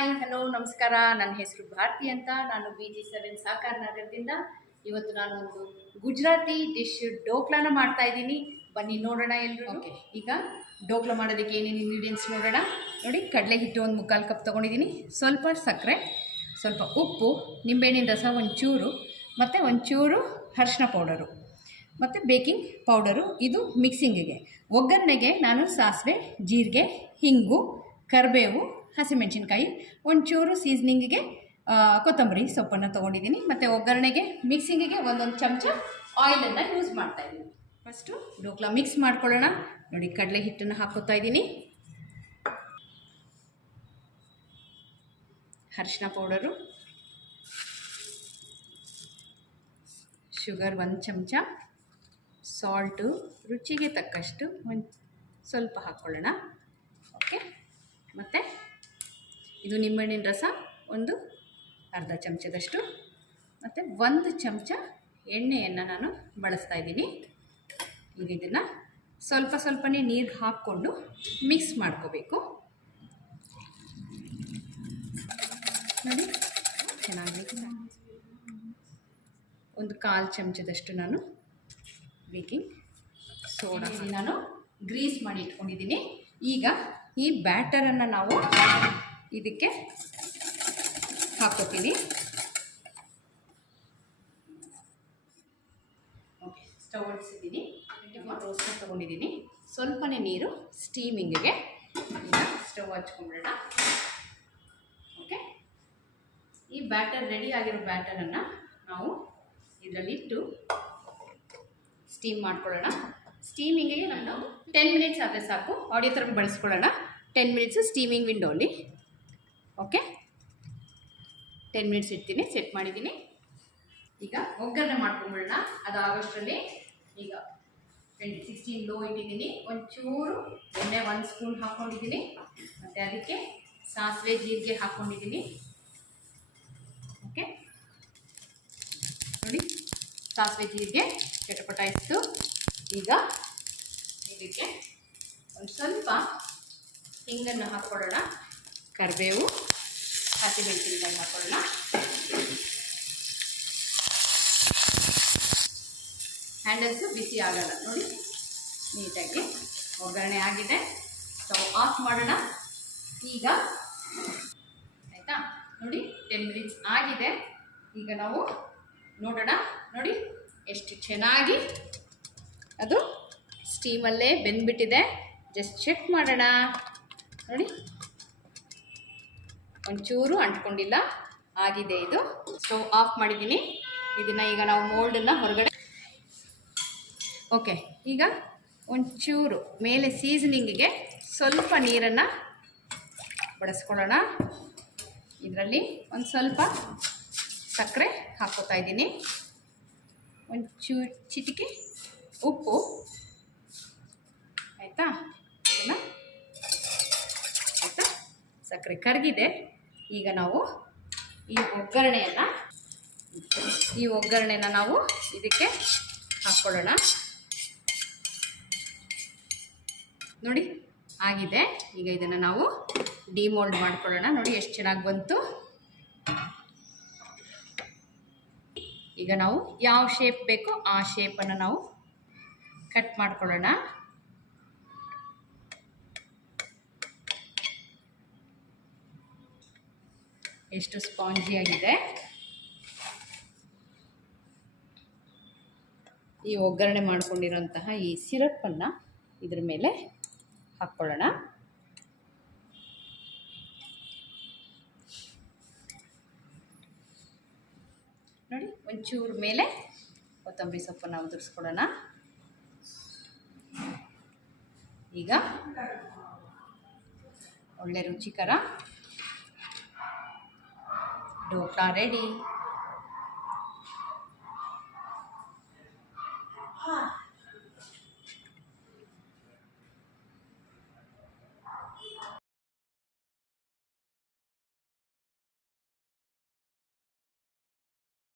Hi hello ನಮಸ್ಕಾರ. ನನ್ನ ಹೆಸರು ಭಾರತಿ ಅಂತ. ನಾನು BG7 ಸಾಕಾರ ನಗರದಿಂದ. ಇವತ್ತು ನಾನು ಒಂದು ಗುಜರಾತಿ ಡಿಶ್ ಡೋಕ್ಲಾನ ಮಾಡ್ತಾ ಇದ್ದೀನಿ. ಬನ್ನಿ ನೋಡೋಣ ಎಲ್ಲರೂ. ಓಕೆ, ಈಗ ಡೋಕ್ಲಾ ಮಾಡೋದಕ್ಕೆ ಏನೇನು ಇಂಗ್ರೀಡಿಯೆಂಟ್ಸ್ ನೋಡೋಣ. ನೋಡಿ, ಕಡಲೆ ಹಿಟ್ಟು ಒಂದು 3/4 ಕಪ್ ತೊಗೊಂಡಿದ್ದೀನಿ, ಸ್ವಲ್ಪ ಸಕ್ಕರೆ, ಸ್ವಲ್ಪ ಉಪ್ಪು, ನಿಂಬೆಹಣ್ಣಿನ ರಸ ಒಂಚೂರು, ಮತ್ತು ಒಂಚೂರು ಅರಿಶಿನ ಪೌಡರು, ಮತ್ತು ಬೇಕಿಂಗ್ ಪೌಡರು. ಇದು ಮಿಕ್ಸಿಂಗಿಗೆ. ಒಗ್ಗರಣೆಗೆ ನಾನು ಸಾಸಿವೆ, ಜೀರಿಗೆ, ಹಿಂಗು, ಕರಿಬೇವು, ಹಸಿಮೆಣಸಿನ್ಕಾಯಿ, ಒಂಚೂರು ಸೀಸ್ನಿಂಗಿಗೆ ಕೊತ್ತಂಬರಿ ಸೊಪ್ಪನ್ನು ತೊಗೊಂಡಿದ್ದೀನಿ. ಮತ್ತು ಒಗ್ಗರಣೆಗೆ ಮಿಕ್ಸಿಂಗಿಗೆ ಒಂದೊಂದು ಚಮಚ ಆಯಿಲನ್ನು ಯೂಸ್ ಮಾಡ್ತಾಯಿದ್ದೀನಿ. ಫಸ್ಟು ಡೋಕ್ಲಾ ಮಿಕ್ಸ್ ಮಾಡ್ಕೊಳ್ಳೋಣ. ನೋಡಿ, ಕಡಲೆ ಹಿಟ್ಟನ್ನು ಹಾಕೋತಾ ಇದ್ದೀನಿ, ಅರಿಶಿನ ಪೌಡರು, ಶುಗರ್ 1 ಚಮಚ, ಸಾಲ್ಟು ರುಚಿಗೆ ತಕ್ಕಷ್ಟು ಒಂದು ಸ್ವಲ್ಪ ಹಾಕ್ಕೊಳ್ಳೋಣ. ಓಕೆ, ಮತ್ತು ಇದು ನಿಂಬೆಹಣ್ಣಿನ ರಸ ಒಂದು ಅರ್ಧ ಚಮಚದಷ್ಟು, ಮತ್ತು 1 ಚಮಚ ಎಣ್ಣೆಯನ್ನು ನಾನು ಬಳಸ್ತಾ ಇದ್ದೀನಿ. ಈಗ ಇದನ್ನು ಸ್ವಲ್ಪ ಸ್ವಲ್ಪನೇ ನೀರು ಹಾಕ್ಕೊಂಡು ಮಿಕ್ಸ್ ಮಾಡ್ಕೋಬೇಕು. ನೋಡಿ, ಚೆನ್ನಾಗಿ ಒಂದು 1/4 ಚಮಚದಷ್ಟು ನಾನು ಬೇಕಿಂಗ್ ಸೋಡಾ ನಾನು ಗ್ರೀಸ್ ಮಾಡಿ ಇಟ್ಕೊಂಡಿದ್ದೀನಿ. ಈಗ ಈ ಬ್ಯಾಟರನ್ನು ನಾವು ಇದಕ್ಕೆ ಹಾಕೋತೀನಿ. ಓಕೆ, ಸ್ಟವ್ ಹೊಡಿಸಿದ್ದೀನಿ, ರೋಸ್ಟ್ ತೊಗೊಂಡಿದ್ದೀನಿ, ಸ್ವಲ್ಪನೇ ನೀರು ಸ್ಟೀಮಿಂಗಿಗೆ. ಈಗ ಸ್ಟವ್ ಹಚ್ಕೊಂಡ್ಬಿಡೋಣ. ಓಕೆ, ಈ ಬ್ಯಾಟರ್ ರೆಡಿ ಆಗಿರೋ ಬ್ಯಾಟರನ್ನು ನಾವು ಇದರಲ್ಲಿಟ್ಟು ಸ್ಟೀಮ್ ಮಾಡ್ಕೊಳ್ಳೋಣ. ಸ್ಟೀಮಿಂಗಿಗೆ ನಾನು 10 ಮಿನಿಟ್ಸ್ ಆದರೆ ಸಾಕು. ಆಡಿಯೋ ಥರ ಬಳಸ್ಕೊಳ್ಳೋಣ. 10 ಮಿನಿಟ್ಸು ಸ್ಟೀಮಿಂಗ್ ವಿಂಡೋಲಿ. ಓಕೆ, 10 ಮಿನಿಟ್ಸ್ ಇಡ್ತೀನಿ, ಸೆಟ್ ಮಾಡಿದ್ದೀನಿ. ಈಗ ಒಗ್ಗರಣೆ ಮಾಡ್ಕೊಂಡ್ಬಿಡೋಣ. ಅದಾಗೋಷ್ಟರಲ್ಲಿ ಈಗ 16 ಲೋ ಇಟ್ಟಿದ್ದೀನಿ. ಒಂಚೂರು ಎಣ್ಣೆ 1 ಸ್ಪೂನ್ ಹಾಕ್ಕೊಂಡಿದ್ದೀನಿ, ಮತ್ತು ಅದಕ್ಕೆ ಸಾಸಿವೆ ಜೀರಿಗೆ ಹಾಕ್ಕೊಂಡಿದ್ದೀನಿ. ಓಕೆ, ನೋಡಿ, ಸಾಸಿವೆ ಜೀರಿಗೆ ಚಟಪಟಾಯಿಸ್ತು. ಈಗ ಇದಕ್ಕೆ ಒಂದು ಸ್ವಲ್ಪ ಹಿಂಗನ್ನು ಹಾಕ್ಕೊಳ್ಳೋಣ, ಕರಿಬೇವು, ಹಸಿಮೆಣಸಿನಕಾಯಿ ಹಾಕ್ಕೊಳ್ಳೋಣ. ಹ್ಯಾಂಡಲ್ಸು ಬಿಸಿ ಆಗಲ್ಲ. ನೋಡಿ, ನೀಟಾಗಿ ಒಗ್ಗರಣೆ ಆಗಿದೆ. ಸ್ಟವ್ ಆಫ್ ಮಾಡೋಣ. ಈಗ ಆಯಿತಾ, ನೋಡಿ 10 ಮಿನಿಟ್ಸ್ ಆಗಿದೆ. ಈಗ ನಾವು ನೋಡೋಣ. ನೋಡಿ, ಎಷ್ಟು ಚೆನ್ನಾಗಿ ಅದು ಸ್ಟೀಮಲ್ಲೇ ಬೆಂದ್ಬಿಟ್ಟಿದೆ. ಜಸ್ಟ್ ಚೆಕ್ ಮಾಡೋಣ. ನೋಡಿ, ಒಂಚೂರು ಅಂಟ್ಕೊಂಡಿಲ್ಲ, ಆಗಿದೆ. ಇದು ಸ್ಟವ್ ಆಫ್ ಮಾಡಿದ್ದೀನಿ. ಇದನ್ನು ಈಗ ನಾವು ಮೋಲ್ಡನ್ನು ಹೊರಗಡೆ. ಓಕೆ, ಈಗ ಒಂಚೂರು ಮೇಲೆ ಸೀಸನಿಂಗಿಗೆ ಸ್ವಲ್ಪ ನೀರನ್ನು ಬಳಸ್ಕೊಳ್ಳೋಣ. ಇದರಲ್ಲಿ ಒಂದು ಸ್ವಲ್ಪ ಸಕ್ಕರೆ ಹಾಕ್ಕೋತಾ ಇದ್ದೀನಿ, ಒಂಚೂರು ಚಿಟಿಕೆ ಉಪ್ಪು. ಆಯಿತಾ, ಇದನ್ನು ಆಯಿತಾ, ಸಕ್ಕರೆ ಕರಗಿದೆ. ಈಗ ನಾವು ಈ ಒಗ್ಗರಣೆನ ನಾವು ಇದಕ್ಕೆ ಹಾಕ್ಕೊಳ್ಳೋಣ. ನೋಡಿ, ಆಗಿದೆ. ಈಗ ಇದನ್ನು ನಾವು ಡಿಮೋಲ್ಡ್ ಮಾಡ್ಕೊಳ್ಳೋಣ. ನೋಡಿ, ಎಷ್ಟು ಚೆನ್ನಾಗಿ ಬಂತು. ಈಗ ನಾವು ಯಾವ ಶೇಪ್ ಬೇಕೋ ಆ ಶೇಪನ್ನು ನಾವು ಕಟ್ ಮಾಡ್ಕೊಳ್ಳೋಣ. ಎಷ್ಟು ಸ್ಪಾಂಜಿಯಾಗಿದೆ. ಈ ಒಗ್ಗರಣೆ ಮಾಡ್ಕೊಂಡಿರೋಂತಹ ಈ ಸಿರಪ್ಪನ್ನು ಇದ್ರ ಮೇಲೆ ಹಾಕ್ಕೊಳ್ಳೋಣ. ನೋಡಿ, ಒಂಚೂರು ಮೇಲೆ ಕೊತ್ತಂಬರಿ ಸೊಪ್ಪನ್ನು ಉದುರಿಸ್ಕೊಳ್ಳೋಣ. ಈಗ ಒಳ್ಳೆ ರುಚಿಕರ ಡೋಕ್ಲಾ ರೆಡಿ.